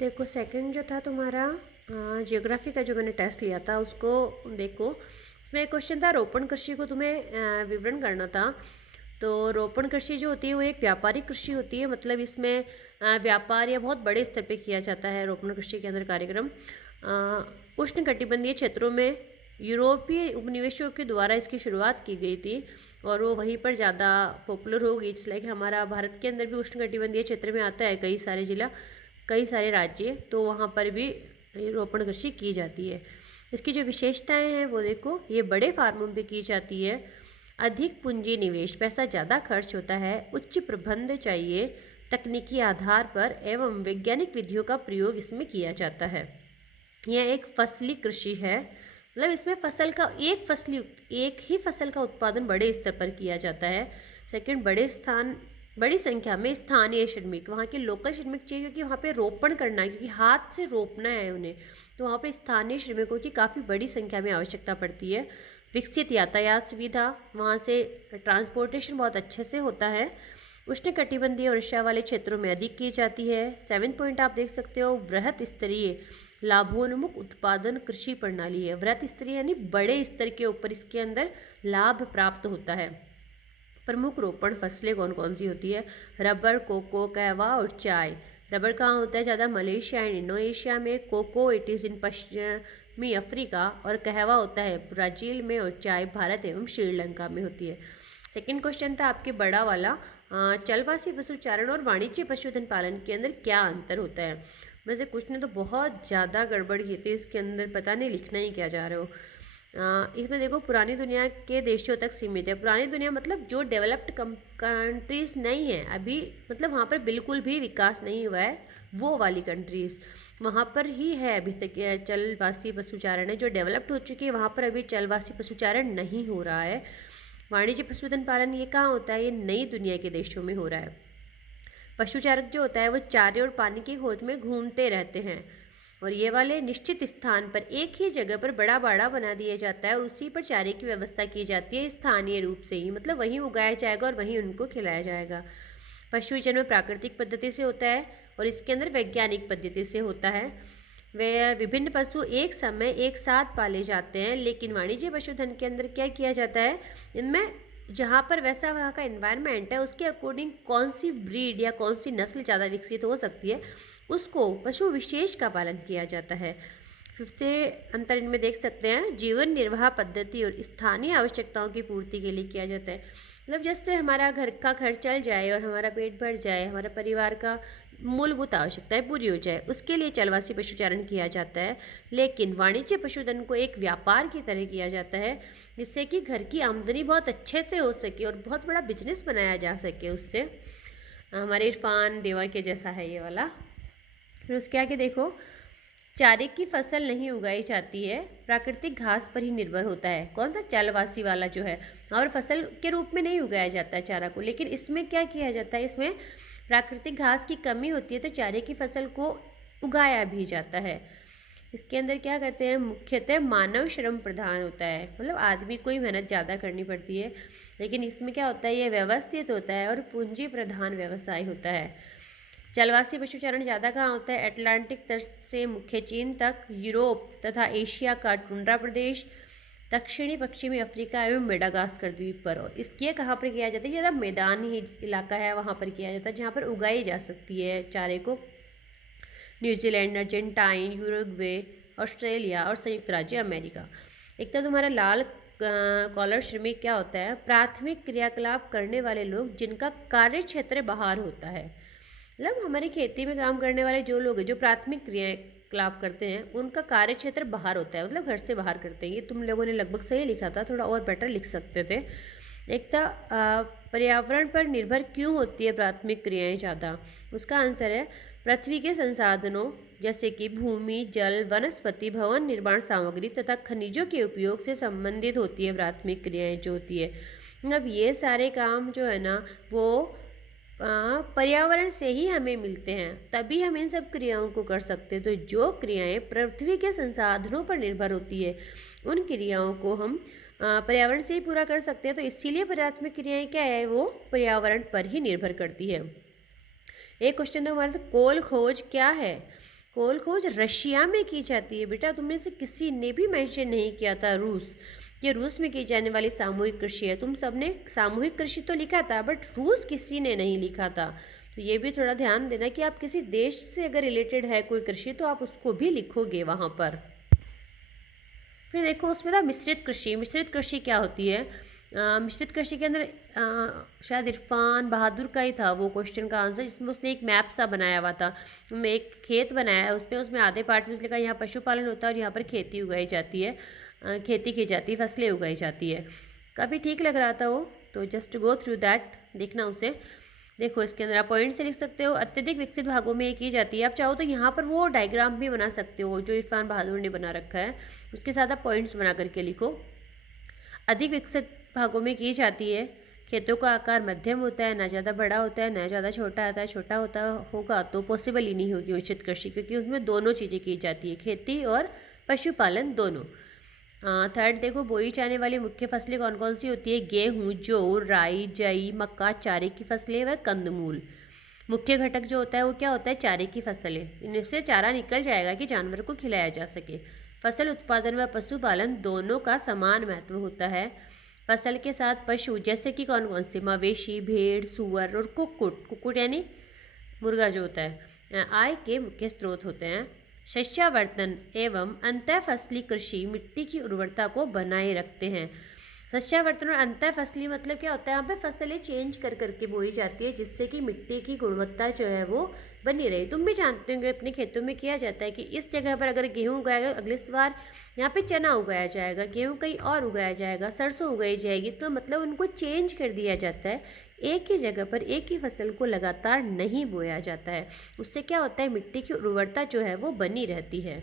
देखो सेकंड जो था तुम्हारा जियोग्राफी का जो मैंने टेस्ट लिया था उसको देखो, उसमें एक क्वेश्चन था रोपण कृषि को तुम्हें विवरण करना था। तो रोपण कृषि जो होती है वो एक व्यापारिक कृषि होती है, मतलब इसमें व्यापार या बहुत बड़े स्तर पे किया जाता है रोपण कृषि के अंदर कार्यक्रम। उष्णकटिबंधीय क्षेत्रों में यूरोपीय उपनिवेशों के द्वारा इसकी शुरुआत की गई थी और वो वहीं पर ज़्यादा पॉपुलर हो गई। इसलिए कि हमारा भारत के अंदर भी उष्णकटिबंधीय क्षेत्र में आता है कई सारे जिला, कई सारे राज्य, तो वहाँ पर भी रोपण कृषि की जाती है। इसकी जो विशेषताएं हैं वो देखो, ये बड़े फार्मों पे की जाती है, अधिक पूंजी निवेश, पैसा ज़्यादा खर्च होता है, उच्च प्रबंध चाहिए, तकनीकी आधार पर एवं वैज्ञानिक विधियों का प्रयोग इसमें किया जाता है। यह एक फसली कृषि है, मतलब इसमें फसल का एक ही फसल का उत्पादन बड़े स्तर पर किया जाता है। सेकंड, बड़ी संख्या में स्थानीय श्रमिक, वहाँ के लोकल श्रमिक चाहिए क्योंकि वहाँ पे रोपण करना है, क्योंकि हाथ से रोपना है उन्हें, तो वहाँ पर स्थानीय श्रमिकों की काफ़ी बड़ी संख्या में आवश्यकता पड़ती है। विकसित यातायात सुविधा, वहाँ से ट्रांसपोर्टेशन बहुत अच्छे से होता है। उष्णकटिबंधीय और वर्षा वाले क्षेत्रों में अधिक की जाती है। 7 पॉइंट आप देख सकते हो, वृहत स्तरीय लाभोन्मुख उत्पादन कृषि प्रणाली है। वृहत स्तरीय यानी बड़े स्तर के ऊपर इसके अंदर लाभ प्राप्त होता है। प्रमुख रोपण फसलें कौन कौन सी होती है? रबर, कोको, कहवा और चाय। रबर कहाँ होता है ज़्यादा? मलेशिया एंड इंडोनेशिया में। कोको इट इज़ इन पश्चिमी अफ्रीका, और कहवा होता है ब्राज़ील में, और चाय भारत एवं श्रीलंका में होती है। सेकंड क्वेश्चन था आपके बड़ा वाला, चलवासी पशुचारण और वाणिज्य पशुधन पालन के अंदर क्या अंतर होता है? वैसे कुछ ने तो बहुत ज़्यादा गड़बड़ की थी इसके अंदर, पता नहीं लिखना ही क्या जा रहे हो। इसमें देखो पुरानी दुनिया के देशों तक सीमित है। पुरानी दुनिया मतलब जो डेवलप्ड कंट्रीज़ नहीं है अभी, मतलब वहाँ पर बिल्कुल भी विकास नहीं हुआ है, वो वाली कंट्रीज़ वहाँ पर ही है अभी तक चलवासी पशुचारण है। जो डेवलप्ड हो चुकी है वहाँ पर अभी चलवासी पशुचारण नहीं हो रहा है। वाणिज्य पशुधन पालन ये कहाँ होता है? ये नई दुनिया के देशों में हो रहा है। पशुचारक जो होता है वो चारे और पानी की खोज में घूमते रहते हैं, और ये वाले निश्चित स्थान पर एक ही जगह पर बड़ा बाड़ा बना दिया जाता है और उसी पर चारे की व्यवस्था की जाती है स्थानीय रूप से ही, मतलब वहीं उगाया जाएगा और वहीं उनको खिलाया जाएगा। पशु जन्म प्राकृतिक पद्धति से होता है और इसके अंदर वैज्ञानिक पद्धति से होता है। वे विभिन्न पशु एक समय एक साथ पाले जाते हैं, लेकिन वाणिज्य पशुधन के अंदर क्या किया जाता है, इनमें जहाँ पर वैसा वहाँ का एनवायरनमेंट है उसके अकॉर्डिंग कौन सी ब्रीड या कौन सी नस्ल ज़्यादा विकसित हो सकती है उसको पशु विशेष का पालन किया जाता है। फिफ्थ अंतर इनमें देख सकते हैं, जीवन निर्वाह पद्धति और स्थानीय आवश्यकताओं की पूर्ति के लिए किया जाता है। मतलब जैसे हमारा घर का खर्च चल जाए और हमारा पेट भर जाए, हमारा परिवार का मूलभूत आवश्यकताएं पूरी हो जाए, उसके लिए चलवासी पशुचारण किया जाता है। लेकिन वाणिज्य पशुधन को एक व्यापार की तरह किया जाता है, जिससे कि घर की आमदनी बहुत अच्छे से हो सके और बहुत बड़ा बिजनेस बनाया जा सके उससे। हमारे इरफान देवा के जैसा है ये वाला। फिर उसके आगे देखो, चारे की फसल नहीं उगाई जाती है, प्राकृतिक घास पर ही निर्भर होता है। कौन सा? चलवासी वाला जो है, और फसल के रूप में नहीं उगाया जाता है चारा को, लेकिन इसमें क्या किया जाता है, इसमें प्राकृतिक घास की कमी होती है तो चारे की फसल को उगाया भी जाता है। इसके अंदर क्या कहते हैं, मुख्यतः मानव श्रम प्रधान होता है, मतलब आदमी को ही मेहनत ज़्यादा करनी पड़ती है, लेकिन इसमें क्या होता है, ये व्यवस्थित होता है और पूंजी प्रधान व्यवसाय होता है। चलवासी पशुचारण ज़्यादा कहाँ होता है? अटलांटिक तट से मुख्य चीन तक, यूरोप तथा एशिया का टुंड्रा प्रदेश, दक्षिणी पश्चिमी अफ्रीका एवं मेडागास्कर द्वीप पर। और इसके कहाँ पर किया जाता है? ज़्यादा मैदानी इलाका है वहाँ पर किया जाता है जहाँ पर उगाई जा सकती है चारे को। न्यूजीलैंड, अर्जेंटाइन, यूरुग्वे, ऑस्ट्रेलिया और संयुक्त राज्य अमेरिका। एक तो तुम्हारा लाल कॉलर श्रमिक क्या होता है? प्राथमिक क्रियाकलाप करने वाले लोग जिनका कार्य क्षेत्र बाहर होता है, मतलब हमारी खेती में काम करने वाले जो लोग हैं जो प्राथमिक क्रियाकलाप करते हैं उनका कार्य क्षेत्र बाहर होता है, मतलब घर से बाहर करते हैं। ये तुम लोगों ने लगभग सही लिखा था, थोड़ा और बेटर लिख सकते थे। एक था पर्यावरण पर निर्भर क्यों होती है प्राथमिक क्रियाएं ज़्यादा? उसका आंसर है पृथ्वी के संसाधनों जैसे कि भूमि, जल, वनस्पति, भवन निर्माण सामग्री तथा खनिजों के उपयोग से संबंधित होती है प्राथमिक क्रियाएं जो होती है। मतलब ये सारे काम जो है ना वो पर्यावरण से ही हमें मिलते हैं, तभी हम इन सब क्रियाओं को कर सकते हैं। तो जो क्रियाएं पृथ्वी के संसाधनों पर निर्भर होती है उन क्रियाओं को हम पर्यावरण से ही पूरा कर सकते हैं। तो इसीलिए प्राथमिक क्रियाएं क्या है, वो पर्यावरण पर ही निर्भर करती है। एक क्वेश्चन था हमारे, तो कोल खोज क्या है? कोल खोज रशिया में की जाती है बेटा, तुम में से किसी ने भी मेंशन नहीं किया था रूस। ये रूस में की जाने वाली सामूहिक कृषि है। तुम सबने सामूहिक कृषि तो लिखा था, बट रूस किसी ने नहीं लिखा था। तो ये भी थोड़ा ध्यान देना कि आप किसी देश से अगर रिलेटेड है कोई कृषि तो आप उसको भी लिखोगे वहाँ पर। फिर देखो उसमें था मिश्रित कृषि। मिश्रित कृषि क्या होती है? मिश्रित कृषि के अंदर शायद इरफान बहादुर का ही था वो क्वेश्चन का आंसर, जिसमें उसने एक मैप सा बनाया हुआ था। उसमें एक खेत बनाया है, उसमें आधे पार्ट में उसने कहा यहाँ पशुपालन होता है और यहाँ पर खेती उगाई जाती है, खेती की जाती है, फसलें उगाई जाती है। काफ़ी ठीक लग रहा था वो, तो जस्ट गो थ्रू दैट, देखना उसे। देखो इसके अंदर आप पॉइंट से लिख सकते हो, अत्यधिक विकसित भागों में ये की जाती है। आप चाहो तो यहाँ पर वो डायग्राम भी बना सकते हो जो इरफान बहादुर ने बना रखा है, उसके साथ आप पॉइंट्स बना करके लिखो। अधिक विकसित भागों में की जाती है। खेतों का आकार मध्यम होता है, ना ज़्यादा बड़ा होता है ना ज़्यादा छोटा आता है। छोटा होता होगा तो पॉसिबल ही नहीं होगी मिश्रित कृषि, क्योंकि उसमें दोनों चीज़ें की जाती है, खेती और पशुपालन दोनों। थर्ड देखो, बोई जाने वाली मुख्य फसलें कौन कौन सी होती है? गेहूँ, जौ, राई, जई, मक्का, चारे की फसलें व कंदमूल। मुख्य घटक जो होता है वो क्या होता है? चारे की फसलें। इनसे चारा निकल जाएगा कि जानवर को खिलाया जा सके। फसल उत्पादन व पशुपालन दोनों का समान महत्व होता है। फसल के साथ पशु जैसे कि कौन कौन से? मवेशी, भेड़, सूअर और कुक्कुट। कुक्कुट यानी मुर्गा जो होता है, आय के मुख्य स्रोत होते हैं। शस्यावर्तन एवं अंतःफसली कृषि मिट्टी की उर्वरता को बनाए रखते हैं। शस्यावर्तन और अंतःफसली मतलब क्या होता है? यहाँ पे फसलें चेंज कर करके बोई जाती है, जिससे कि मिट्टी की गुणवत्ता जो है वो बनी रहे। तुम भी जानते होंगे अपने खेतों में किया जाता है कि इस जगह पर अगर गेहूँ उगाएगा, अगले बार यहाँ पे चना उगाया जाएगा, गेहूँ कहीं और उगाया जाएगा, सरसों उगाई जाएगी, तो मतलब उनको चेंज कर दिया जाता है। एक ही जगह पर एक ही फसल को लगातार नहीं बोया जाता है। उससे क्या होता है? मिट्टी की उर्वरता जो है वो बनी रहती है।